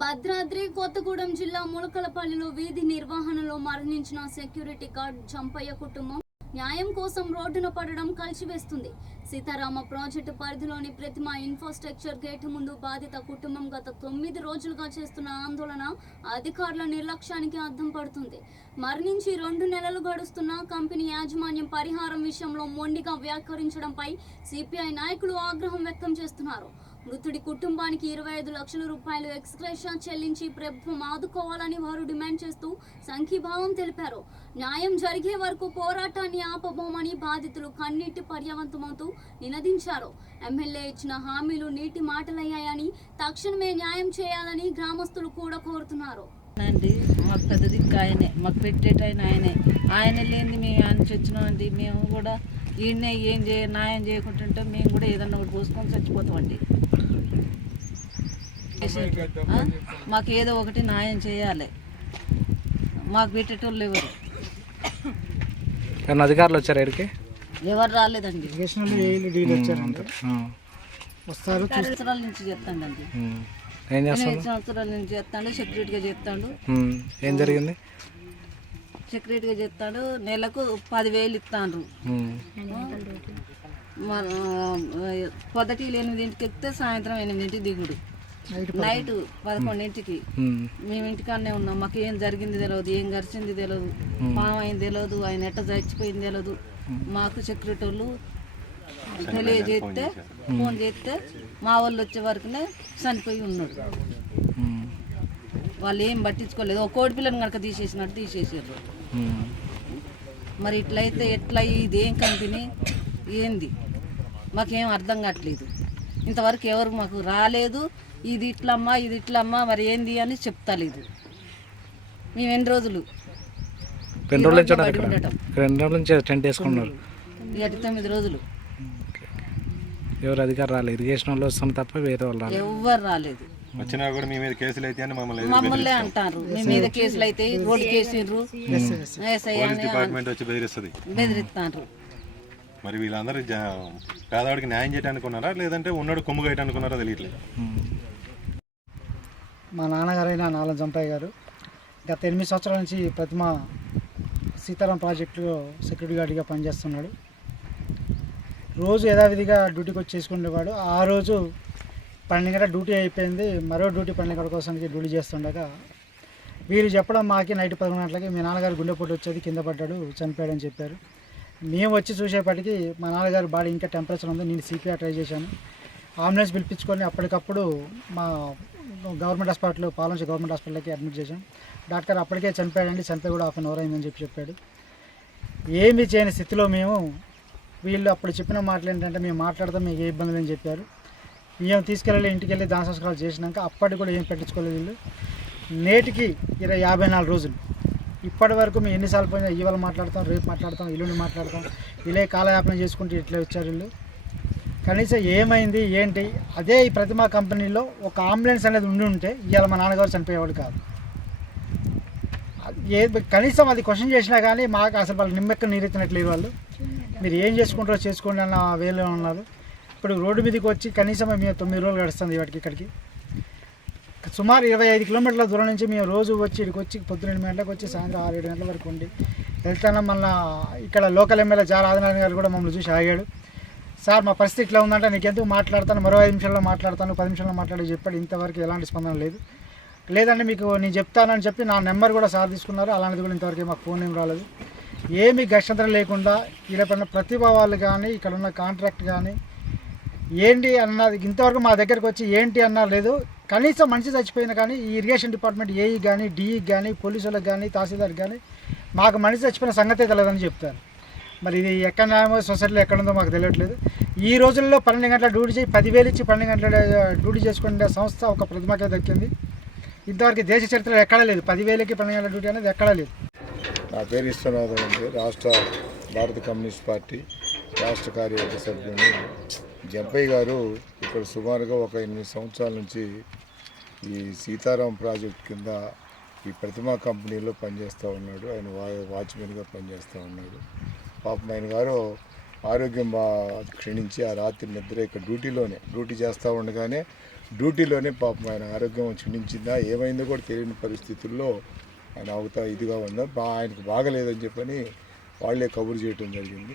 భద్రాద్రి కొత్తగూడెం జిల్లా ములకలపల్లిలో వీధి నిర్వహణలో మరణించిన సెక్యూరిటీ గార్డ్ చంపయ్య కుటుంబం న్యాయం కోసం రోడ్డున పడడం కలిసివేస్తుంది. సీతారామ ప్రాజెక్టు పరిధిలోని ప్రతిమ ఇన్ఫ్రాస్ట్రక్చర్ గేటు ముందు బాధిత కుటుంబం గత 9 రోజులుగా చేస్తున్న ఆందోళన అధికారుల నిర్లక్ష్యానికి అద్దం పడుతుంది. మరణించి 2 నెలలు గడుస్తున్న కంపెనీ యాజమాన్యం పరిహారం విషయంలో మొండిగా వ్యాఖ్యానించడంపై సిపిఐ నాయకులు ఆగ్రహం వ్యక్తం చేస్తున్నారు. మృతుడి కుటుంబానికి 25 లక్షల రూపాయలు ఎక్స్గ్రేషియా చెల్లించి ప్రభుత్వం ఆదుకోవాలని వారు డిమాండ్ చేస్తూ సంఘీభావం తెలిపారు. న్యాయం జరిగే వరకు పోరాటాన్ని ఆపబోమని బాధితులు కన్నీటి పర్యవంతమవుతూ నినదించారు. ఎమ్మెల్యే ఇచ్చిన హామీలు నీటి మాటలయ్యాయని తక్షణమే న్యాయం చేయాలని గ్రామస్తులు కూడా కోరుతున్నారు. మాకు పెద్ద దిక్కు ఆయనే, మాకు పెట్టేటైన ఆయన లేని మేము ఆయన చచ్చినామండి. మేము కూడా ఈయనే న్యాయం చేయకుంటుంటే మేము కూడా ఏదన్నా ఒకటి పోసుకొని చచ్చిపోతామండి. మాకు ఏదో ఒకటి న్యాయం చేయాలి. మాకు పెట్టేటోళ్ళు ఎవరు అధికారులు వచ్చారు ఇక్కడికి? ఎవరు రాలేదండి. వస్తారు సంవత్సరాల నుంచి చేస్తాండి. 8 సంవత్సరాల నుంచి చేస్తాడు. సెక్యూరిటీగా చేస్తాడు. ఏం జరిగింది? సెక్యూరిటీగా చేస్తాడు. నెలకు 10,000 ఇస్తాను. పొద్దుటి 8ంటికి ఎక్కితే సాయంత్రం 8ంటికి దిగుడు. నైట్ 11ంటికి మేము ఇంటికాడనే ఉన్నాం. మాకు ఏం జరిగింది తెలియదు, ఏం గరిచింది తెలియదు, పాము అయింది తెలియదు, ఆయన ఎట్ట చచ్చిపోయింది తెలియదు. మాకు సెక్యూరిటీ వాళ్ళు తెలియజేస్తే ఫోన్ చేస్తే మా వాళ్ళు వచ్చే వరకునే చనిపోయి ఉన్నాడు. వాళ్ళు ఏం పట్టించుకోలేదు. ఒక కోడి పిల్లని కనుక తీసేసినట్టు తీసేసారు. మరి ఇట్లయితే ఎట్లా? ఇదేం కంపెనీ ఏంది మాకేం అర్థం కావట్లేదు. ఇంతవరకు ఎవరు మాకు రాలేదు. ఇది ఇట్లమ్మా మరి ఏంది అని చెప్తలేదు. మేము ఎన్ని రోజులు ఉండటం? 9 రోజులు. ఎవరు అధికారులు రాలేదు. ఇరిగేషన్ వాళ్ళు వస్తాం తప్ప వేరే వాళ్ళు రాలేదు. ఎవ్వరు రాలేదు. వచ్చినా కూడా మీ మీద కేసులు అయితే మమ్మల్ని అంటారు. మీ మీద కేసులు అయితే రోడ్డు కేసులు డిపార్ట్మెంట్ వచ్చి బెదిరిస్తారు. మరి వీళ్ళందరూ పేదవాడికి న్యాయం చేయడానికి ఉన్నారా లేదంటే ఉన్నాడు కొమ్ము గయటానికి ఉన్నారా తెలియట్లేదు. మా నాన్నగారైన నాలం చంపయ్య గారు గత 8 సంవత్సరాల నుంచి ప్రతిమ సీతారాం ప్రాజెక్టులో సెక్యూరిటీ గార్డ్గా పనిచేస్తున్నాడు. రోజు యథావిధిగా డ్యూటీకి వచ్చి చేసుకునేవాడు. ఆ రోజు 12 గంటల డ్యూటీ అయిపోయింది. మరో డ్యూటీ 12 గంటల కోసం డ్యూటీ చేస్తుండగా వీరు చెప్పడం మాకి నైట్ 11 గంటలకి మీ నాన్నగారు గుండెపోటు వచ్చేది, కింద పడ్డాడు, చనిపోయాడని చెప్పారు. మేము వచ్చి చూసేపటికి మా నాన్నగారు బాడీ ఇంకా టెంపరేచర్ ఉంది. నేను సిపిఆర్ ట్రై చేశాను. అంబులెన్స్ పిలిపించుకొని అప్పటికప్పుడు మా గవర్నమెంట్ హాస్పిటల్, పాలంచి గవర్నమెంట్ హాస్పిటల్కి అడ్మిట్ చేశాం. డాక్టర్ అప్పటికే చనిపోయాడండి, చనిపోయి కూడా 1/2 అవర్ అయిందని చెప్పాడు. ఏమీ చేయని స్థితిలో మేము, వీళ్ళు అప్పుడు చెప్పిన మాటలు ఏంటంటే మేము మాట్లాడతాం, మీకు ఏ ఇబ్బంది లేని చెప్పారు. మేము తీసుకెళ్ళి ఇంటికి వెళ్ళి దాన సంస్కారాలు చేసినాక అప్పటికి కూడా ఏం పెట్టించుకోలేదు వీళ్ళు. నేటికి 54 రోజులు ఇప్పటి వరకు మేము ఎన్నిసార్లు పోయినా ఇవాళ మాట్లాడతాం, రేపు మాట్లాడతాం, ఇల్లుని మాట్లాడతాం, ఇలా కాలయాపన చేసుకుంటూ ఇట్లా వచ్చారు వీళ్ళు. కనీసం ఏమైంది ఏంటి? అదే ఈ ప్రతిమ కంపెనీలో ఒక అంబులెన్స్ అనేది ఉంటే ఇవాళ మా నాన్నగారు చనిపోయేవాడు కాదు. కనీసం అది క్వశ్చన్ చేసినా కానీ మాకు అసలు వాళ్ళు నిమ్మెక్క నీరెత్తినట్లేదు. వాళ్ళు మీరు ఏం చేసుకుంటారో చేసుకోండి అన్న వేలో ఉన్నారు. ఇప్పుడు రోడ్డు మీదకి వచ్చి కనీసం మేము 9 రోజులు గడుస్తుంది వాటికి. ఇక్కడికి సుమారు 25 కిలోమీటర్ల దూరం నుంచి మేము రోజు వచ్చి ఇక్కడికి వచ్చి పొద్దున 8 గంటలకు వచ్చి సాయంత్రం 6-7 గంటల వరకు ఉండి వెళ్తాను. మళ్ళీ ఇక్కడ లోకల్ ఎమ్మెల్యే జార్ ఆదినారాయణ గారు కూడా మమ్మల్ని చూసి ఆగాడు. సార్ మా పరిస్థితి ఇట్లా ఉందంటే నీకు ఎందుకు మాట్లాడతాను, మరో 5 నిమిషాల్లో మాట్లాడతాను, 10 నిమిషాల్లో మాట్లాడి చెప్పాడు. ఇంతవరకు ఎలాంటి స్పందన లేదు. లేదంటే మీకు నేను చెప్తానని చెప్పి నా నెంబర్ కూడా సార్ తీసుకున్నారు. అలాంటిది కూడా ఇంతవరకు మాకు ఫోన్ ఏం రాలేదు. ఏమీ గక్షంతరం లేకుండా ఇలా పడిన ప్రతిభ వాళ్ళు కానీ ఇక్కడ ఉన్న కాంట్రాక్ట్ కానీ ఏంటి అన్నది ఇంతవరకు మా దగ్గరకు వచ్చి ఏంటి అన్నా లేదు. కనీసం మనిషి చచ్చిపోయినా కానీ ఈ ఇరిగేషన్ డిపార్ట్మెంట్ ఏఈ కానీ, డిఈ కానీ, పోలీసులకు కానీ, తహసీల్దార్ కానీ మాకు మనిషి చచ్చిపోయిన సంగతే తెలియదని చెప్తారు. మరి ఇది ఎక్కడ న్యాయమో సొసైటీలో ఎక్కడుందో మాకు తెలియట్లేదు. ఈ రోజుల్లో 12 గంటల డ్యూటీ చేసి 10,000 ఇచ్చి 12 గంటల డ్యూటీ చేసుకునే సంస్థ ఒక ప్రతిమకే దక్కింది. ఇంతవరకు దేశ చరిత్రలో ఎక్కడా లేదు. 10,000కి 12 గంటల డ్యూటీ అనేది ఎక్కడా లేదు. నా పేరు విశ్వనాథం అండి. రాష్ట్ర భారత కమ్యూనిస్ట్ పార్టీ రాష్ట్ర కార్యవర్గ సభ్యుని జంపయ్య గారు ఇక్కడ సుమారుగా ఒక 8 సంవత్సరాల నుంచి ఈ సీతారాం ప్రాజెక్ట్ కింద ఈ ప్రతిమా కంపెనీలో పనిచేస్తూ ఉన్నాడు. ఆయన వాచ్మెన్గా పనిచేస్తూ ఉన్నాడు. పాపం ఆయన గారు ఆరోగ్యం క్షీణించి ఆ రాత్రి నిద్ర ఇక్కడ డ్యూటీ చేస్తూ ఉండగానే డ్యూటీలోనే పాపం ఆయన ఆరోగ్యం క్షీణించిందా ఏమైందో కూడా తెలియని పరిస్థితుల్లో ఆయన అవుతా ఇదిగా ఉందా ఆయనకు బాగలేదని చెప్పని వాళ్ళే కబురు చేయడం జరిగింది.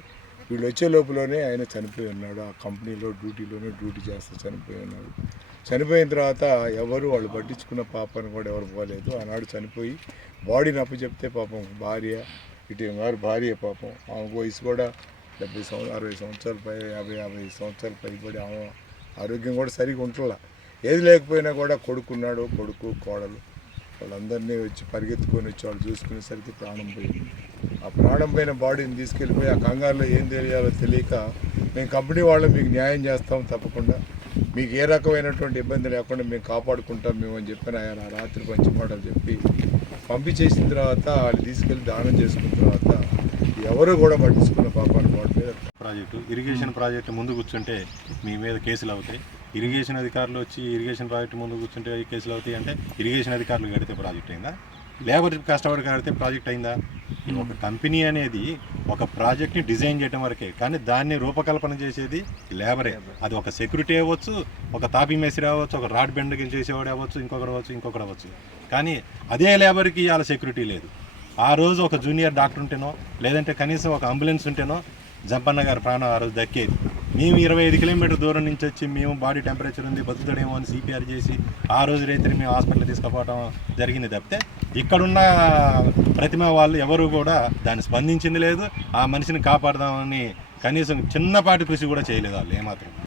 వీళ్ళు వచ్చే లోపలనే ఆయన చనిపోయి ఉన్నాడు. ఆ కంపెనీలో డ్యూటీ చేస్తూ చనిపోయి ఉన్నాడు. చనిపోయిన తర్వాత ఎవరు వాళ్ళు పట్టించుకున్న పాపని కూడా ఎవరు పోలేదు. ఆనాడు చనిపోయి బాడీని అప్పచెప్తే పాపం భార్య ఇటు గారు భార్య పాపం ఆమె వయసు కూడా 60 సంవత్సరాల పై 50 సంవత్సరాల పైబడి ఆమె ఆరోగ్యం కూడా సరిగా ఉంటుందా. ఏది లేకపోయినా కూడా కొడుకున్నాడు, కొడుకు కోడలు వాళ్ళందరినీ వచ్చి పరిగెత్తుకొని వచ్చి వాళ్ళు చూసుకునేసరికి ప్రాణం పోయింది. ఆ ప్రాణం పోయిన బాడీని తీసుకెళ్ళిపోయి ఆ కంగారులో ఏం తెలియాలో తెలియక మేము కంపెనీ వాళ్ళు మీకు న్యాయం చేస్తాం, తప్పకుండా మీకు ఏ రకమైనటువంటి ఇబ్బంది లేకుండా మేము కాపాడుకుంటాం మేము అని చెప్పి ఆయన రాత్రి పంచిమాటలు చెప్పి పంపించేసిన తర్వాత వాళ్ళు తీసుకెళ్ళి దానం చేసుకున్న తర్వాత ఎవరు కూడా పట్టించుకున్న పాపాన్ని వాడి మీద ఇరిగేషన్ ప్రాజెక్టు ముందు కూర్చుంటే మీ మీద కేసులు అవుతాయి. ఇరిగేషన్ అధికారులు వచ్చి ఇరిగేషన్ ప్రాజెక్టు ముందు కూర్చుంటే కేసులు అవుతాయి అంటే ఇరిగేషన్ అధికారులు కడితే ప్రాజెక్ట్ అయిందా? లేబర్ కష్టపడి కడితే ప్రాజెక్ట్ అయిందా? ఒక కంపెనీ అనేది ఒక ప్రాజెక్ట్ని డిజైన్ చేయడం వరకే, కానీ దాన్ని రూపకల్పన చేసేది లేబరే. అది ఒక సెక్యూరిటీ అవ్వచ్చు, ఒక తాపీ మేస్త్రి అవ్వచ్చు, ఒక రాడ్ బెండకి చేసేవాడు అవ్వచ్చు, ఇంకొకరు అవ్వచ్చు. కానీ అదే లేబర్కి ఇవాళ సెక్యూరిటీ లేదు. ఆ రోజు ఒక జూనియర్ డాక్టర్ ఉంటేనో లేదంటే కనీసం ఒక అంబులెన్స్ ఉంటేనో జంపన్న గారి ప్రాణం ఆ రోజు దక్కేది. మేము 25 కిలోమీటర్ దూరం నుంచి వచ్చి మేము బాడీ టెంపరేచర్ ఉంది బతుకుతాడేమో అని సిపిఆర్ చేసి ఆ రోజు రైతుని మేము హాస్పిటల్ తీసుకుపోవడం జరిగింది తప్పితే ఇక్కడున్న ప్రతిమ వాళ్ళు ఎవరు కూడా దాన్ని స్పందించింది లేదు. ఆ మనిషిని కాపాడదామని కనీసం చిన్నపాటి కృషి కూడా చేయలేదు వాళ్ళు ఏమాత్రం.